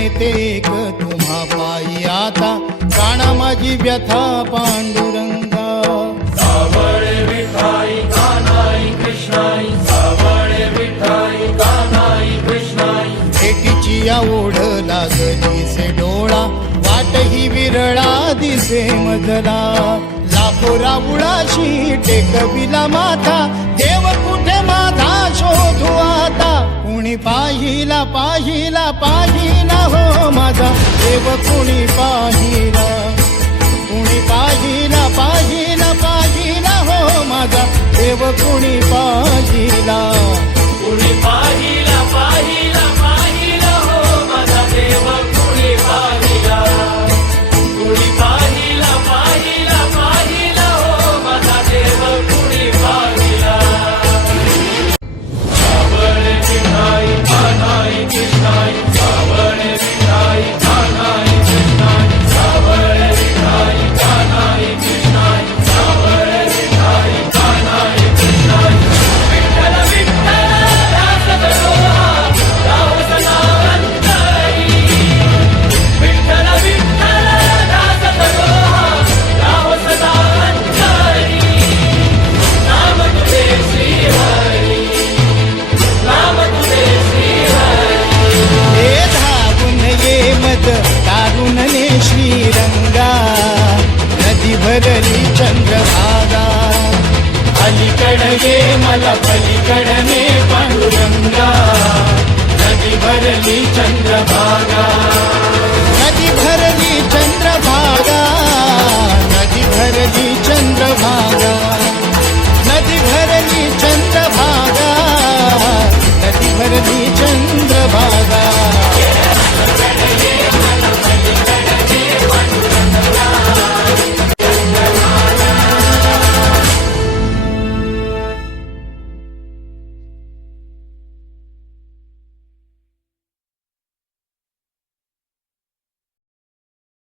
प्रणितेक तुम्हा पायी आता काना माझी व्यथा पांडुरंगा सावळे विठाई कानाई कृष्णाई सावळे विठाई कानाई कृष्णाई भेटीची या ओढ लागली से डोळा वाट ही विरळा दिसे मजला लाखो राऊळाशी टेकविला माथा देव कुठे माझा शोधू आता कुणी पाहिला पाहिला पाहिला हो माझा देव कुणी पाहिला कुणी पाहिला पाहिला पाहिला हो माझा देव कुणी पाहिला कुणी पाहिला पाहिला पाहिला हो माझा देव कुणी पाहिला कुणी पाहिला पाहिला पाहिला हो माझा देव कुणी पाहिला सावळे विठाई कानाई कृष्णाई सावळे विठाई कानाई कृष्णाई सावळे विठाई कानाई कृष्णाई सावळे विठाई कानाई कृष्णाई विठ्ठल विठ्ठल दास गणोबा राव सदा अंतरी विठ्ठल विठ्ठल दास गणोबा राव सदा अंतरी नाम तुझे श्री हरी नाम तुझे श्री हरी हे धावून ये मद तारुणने श्रीरंगा नदी भरली चंद्रभागा अलीकड ये मला पलीकडने पांडुरंगा नदी भरली चंद्रभागा नदी भरली